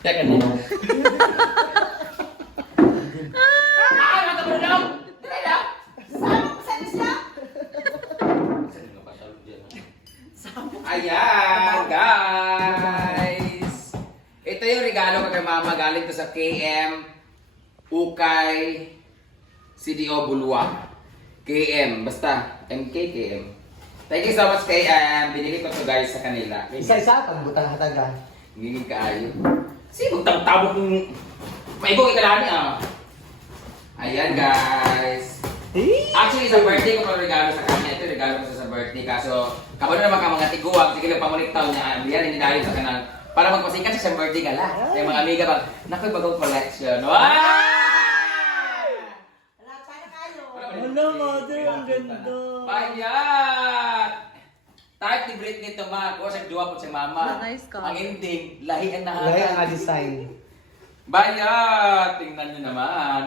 Teka na. Ayan, guys! Ito yung regalo ko kay Mama. Galing to sa KM Ukay CDO Bulwa. KM, basta MK KM. Thank you so much KM. Binili ko to guys sa kanila. Isa-isa, pagbutang hataga. Ngingin kaayo. Sino magtabok ng... Maibog ikalani ah. Ayan guys. Actually, sa birthday ko pa regalo sa kanya. Ito regalo ko sa birthday. Kaso, kabalo naman ka mga tiguwag. Sige lang pamunik taon niya. Diyan, hindi sa kanal. Para magpasikat siya sa birthday ka lang. Kaya mga amiga bang, naku, bagong collection. Wow! Ano, mother, ang ganda. Payat! Type ni Britney ito ma. Kung siya duwa po si mama. Nice ka. Ang ending, lahi ang nahagal. Lahi ang design. Bayat! Tingnan nyo naman.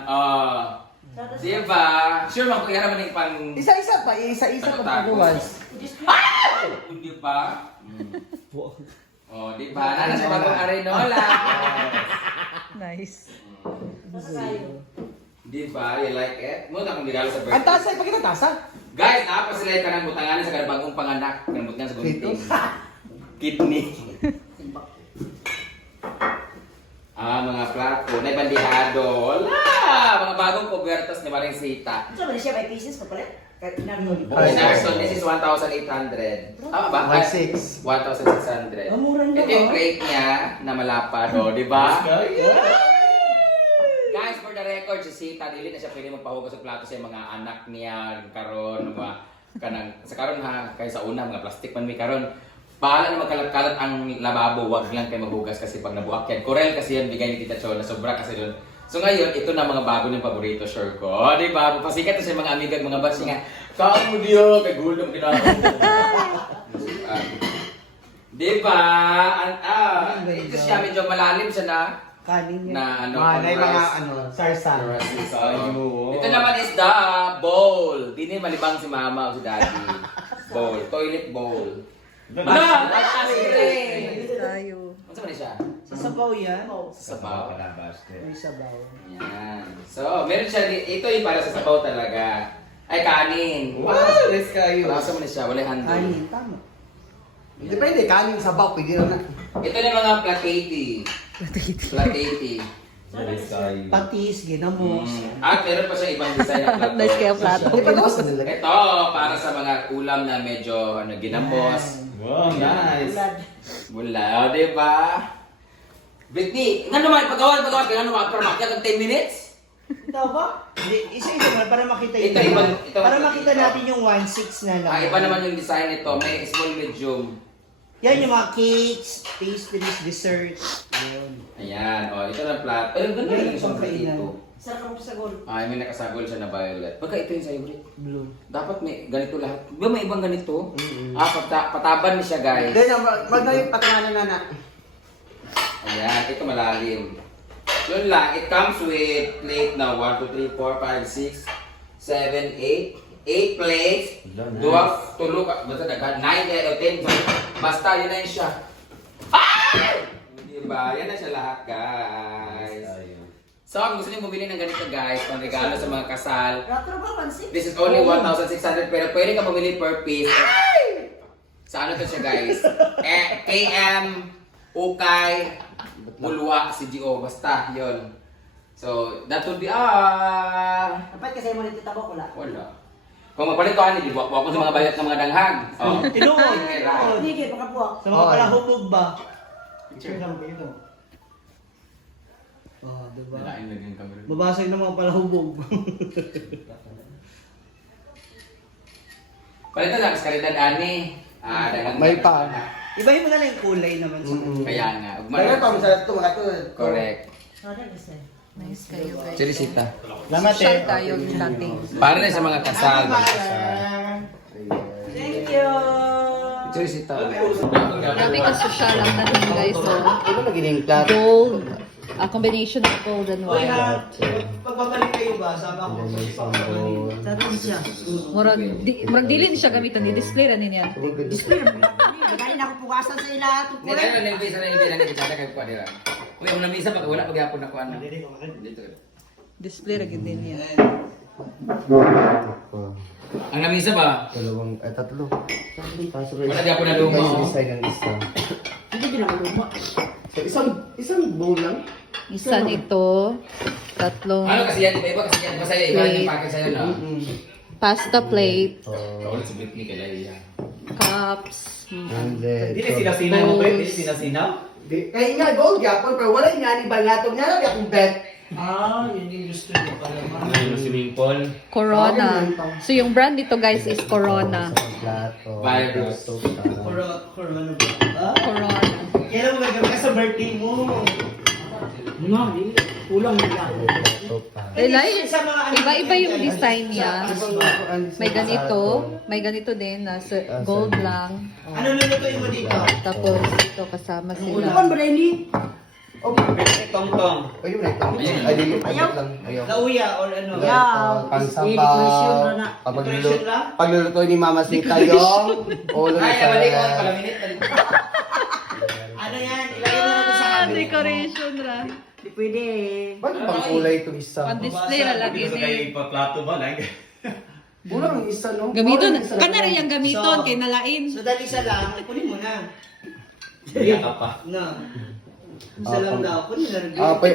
Diba? Sure man, kung naman yung pang... Isa-isa pa, isa-isa pa pagbuwas. Hindi ba? Oh, di ba? Nana sa bagong arenola. Nice. Di ba? You like it? Muna kung regalo sa birthday. Ang tasa, ipakita tasa. Guys, nakapasilay ka ng butanganan sa bagong panganak. Kanabot nga sa gunting. Kidney. Mga plato. Naibandihado. Wala! Mga bagong kubertos ni Maring Sita. Ito ba siya may pieces pa pala? Kahit pinarno. Narson, this is 1,800. Tama ba? 1,600. 1,600. Mura na Ito yung plate niya na malapad. O, di ba? Guys, for the record, si Sita, dili na siya pwede magpahugas sa plato sa mga anak niya, karon, mga kanang sa karon ha, kay sa una mga plastic man may karon. Bahala na magkalat-kalat ang lababo, wag lang kayo maghugas kasi pag nabuak yan. Corel kasi yan, bigay ni Tita Chona, sobra kasi doon. So ngayon, ito na mga bago ng paborito, sure ko. O, di ba? Pasikat na siya mga amiga at mga batch nga. Saan mo diyo? Kay gulong din ako. Di ba? Ito siya, medyo malalim siya na. Kanin niya. Na ano, Mga rice. sarsa. Ito naman is the bowl. Di din malibang si mama o si daddy. Bowl. Toilet bowl. Ano? Tayo. Ano ba siya? Sa sabaw yan. Sa sabaw. May sabaw. Yan. So, meron siya. Ito yung para sa sabaw talaga. Ay, kanin. Wow, let's kayo. Para sa mo na siya. Wala handle. Kanin, tama. Depende, kanin, sabaw, pwede na. Ito na mga platati. Platati. Patis, ginamos. At meron pa siya ibang design na plato. Nice kayo plato. Di ba gawas na nila? Ito, para sa mga ulam na medyo ginambos. Wow, nice. Wala, di ba? Britney, nga naman, pagawal, kaya naman, para makita ng 10 minutes? Ito ba? Hindi, isa-isa naman para makita Ito, ito, para makita natin yung 1/6 na lang. Iba naman yung design nito, may small, medium. Yan yung mga cakes, pastries, desserts. Ayun. Ayan, ito na plat. Ay, ganda Yan, yung isang pangkainan. dito. Sarap sa gol. Ay, may nakasagol siya na violet. Pagka ito yung sa'yo, Brit. Blue. Dapat may ganito lahat. Di ba may ibang ganito? Pataban niya siya, guys. Then, wag na yung patunganan na. Ayan, ito malalim. Yun lang, it comes with plate na 1, 2, 3, 4, 5, 6, 7, 8 plates. Dua, tulog, basta dagan, 9 o 10. Basta, yun na yun siya. Ay! Diba? Yan na siya lahat, guys. So, kung gusto niyo bumili ng ganito, guys, pang regalo sa mga kasal, Ratro ba, pansit? this is only 1,600 pero pwede ka bumili per piece. Sa ano to siya, guys? KM, Ukay, Bulwa, CGO, basta, yun. So, that would be Dapat kasi mo nito tabok wala. wala. Kung magpalit ko, di buwak ko sa mga bayat ng mga danghag. Oh. Tinuod. Hindi, pagkabuak. Sa mga palahubog ba? Picture lang ba ito? Oh, diba? Nalain lang yung camera. Babasag ng mga palahubog. Palitan lang, sa kalidad ani. May pa. Ibahin mo na lang yung kulay naman sa Kaya nga. Kaya pa, masarap ito, mga ito. Correct. Nice kayo guys. Cherisita. Salamat Share tayo dating. Para na sa mga kasal. Thank you. Cherisita. Grabe ka social ang dating guys. So, Ano lagi na yung plato? gold. A combination of gold and Uy, white. ha? Pagpapalik kayo ba? Sama ko sa Darin siya. Murag dili ni siya gamitan ni display ra niya. Display na mo. Galing ako pukasan sa ila. Nilagay na nilagay sa nilagay na nilagay kay Padira. Uy, ang namisa pag wala pag yapon ako ano. Dito. Display ra gid din niya. Ang namisa ba? Dalawang, tatlo. Kaso Wala di ako na luma, oh. Isa ng isa. Hindi din ako luma. So, isang bowl lang? Isa nito, tatlong Ano kasi yan, iba kasi yan, basta iba yung package sa'yo na. pasta plate, Ulit sa Britney kaya yan. cups, And then, Dili sila sinaw mo ba? Dili sila sinaw? kaya nga, gold yapon, pero wala nga ni Bangatong nga lang akong bet. Ah, yun yung gusto mo pala. Ano swimming pool? Corona. So yung brand nito guys is Corona. Plato. Virus. Corona ba? Ah? Corona. Kailan mo gagawin ka sa birthday mo? No, hindi. Kulang nila. Iba-iba yung design niya. May ganito din na gold lang. Oh. Ano lulutuin mo dito? Tapos ito kasama Kulang sila. ba rin Tong-tong. Ayun na ito. Ay, dili. Ayaw. Lang. Ayaw. Lauya or ano? Yaw. Pangsampaw. na. Decoration lang? Pagluluto ni Mama Sita yung ulo ni Ay, balik ko, Sarah. palaminit. Ano yan? Ilagay mo na sa cabinet mo. Decoration ra. Hindi pwede. Ba't bang kulay itong isa? Display ra lagi ni. Paplato ba lang? Kulang ang isa, no? Gamiton. Kulang ang isa. Kana rin yung gamiton kay nalain. So dahil isa lang, kunin mo na. Kaya ka pa. No. Isa lang daw, kunin na rin.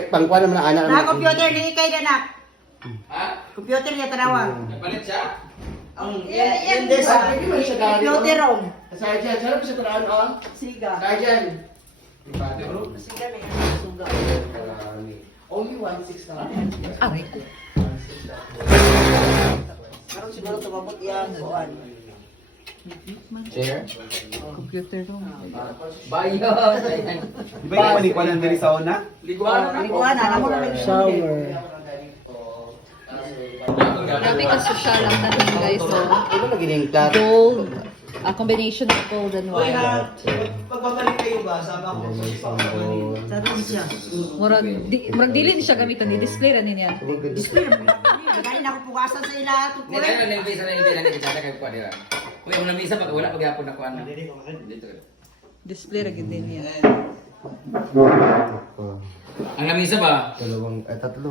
Pangkuha naman ang anak. Na computer ni kay na. Ha? Computer niya tanawa. Napalit siya? Yan din sa... Pwede man siya dahil. Computer room. Sarjan, sarap siya taraan, oh. Siga. Sarjan. Siga na yan. Suga. Only 1.6 na. Aray ko. Karon siguro tumabot yan. Kuan. Chair? Computer room. Bayan. Di ba yung malikwanan din sa una? Liguan na. Kuan na namo na shower. Grabe ka social lang na din guys. Oh. Ano lagi na yung plato? Gold. A combination of gold and Uy white. ha, pagpapalik kayo ba? Sama ko sa pagpapalik. Saron siya. Murag dili ni siya gamiton ni display ra niya. Display mo. Dahil ako pugasan sa ila Hindi, tukuy. tayo na nilbisa na nilbisa na kita kayo kuha nila. Uy, ang namisa pag wala pag yapon ako ano. Dito. Display ra gid din niya. Ang namisa ba? Dalawang, tatlo.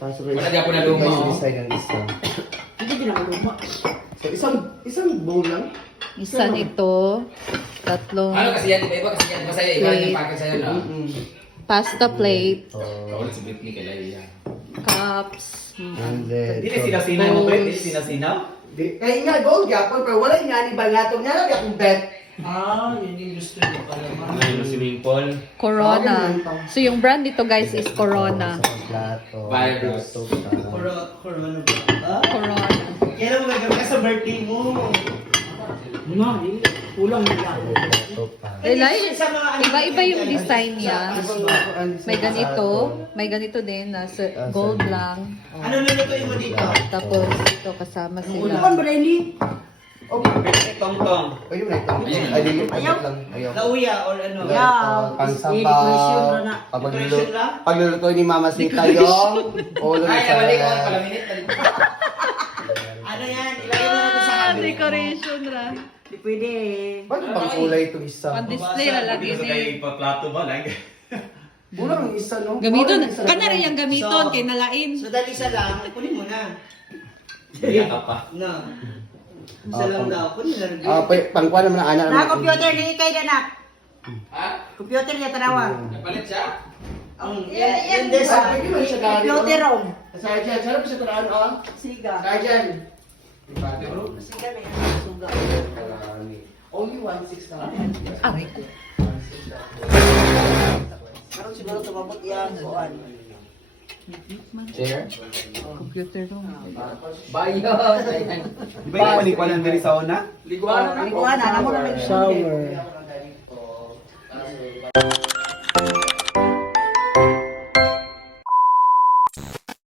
Kaso Wala di ako na luma, oh. Isa ng isa. Hindi din ako luma. So, isang bowl lang? Isa nito, tatlong Ano kasi yan, iba kasi yan, basta iba yung package sa'yo na. pasta plate, Ulit sa Britney kaya yan. cups, And then, Dili sila sinaw mo ba? Dili sila sinaw? kaya nga, gold yapon, pero wala nga ni Bangatong nga lang akong bet. Ah, yun yung gusto mo pala. Ano swimming pool? Corona. So yung brand nito guys is Corona. Plato. Virus. Corona ba? Ah? Corona. Kailan mo gagawin ka sa birthday mo? No, hindi. Kulang nila. Iba-iba yung design niya. May ganito din na gold lang. Oh. Ano lulutuin mo dito? Tapos ito kasama Kulang sila. ba rin Tong-tong. Ayun na ito. Ay, dili. Ayaw. Lang. Ayaw. Lauya or ano? Yaw. Pangsampaw. na. Decoration lang? Pagluluto ni Mama Sita yung ulo ni Ay, balik ko, Sarah. palaminit. Ano yan? Ilagay mo na sa cabinet mo. Decoration ra. Hindi pwede. Ba't bang kulay itong isa? Display ra lagi ni. Paplato ba lang? Kulang ang isa, no? Gamiton. Kulang ang isa. Kana rin yung gamiton kay nalain. So dahil isa lang, kunin mo na. Kaya ka pa. No. Isa lang daw, kunin na rin. Pangkuha naman ang anak. Na computer ni kay na. Ha? Computer niya tanawa. Napalit siya? Yan din sa... Pwede man siya dahil. Computer room. Sarjan, sarap siya taraan, oh. Siga. Sarjan. Siga na yan. Suga. Only 1.6 na. Aray ko. Karon siguro tumabot yan. Kuan. Chair? Computer room. Bayan. Di ba yung malikwanan din sa una? Liguan na. Kuan na namo na shower.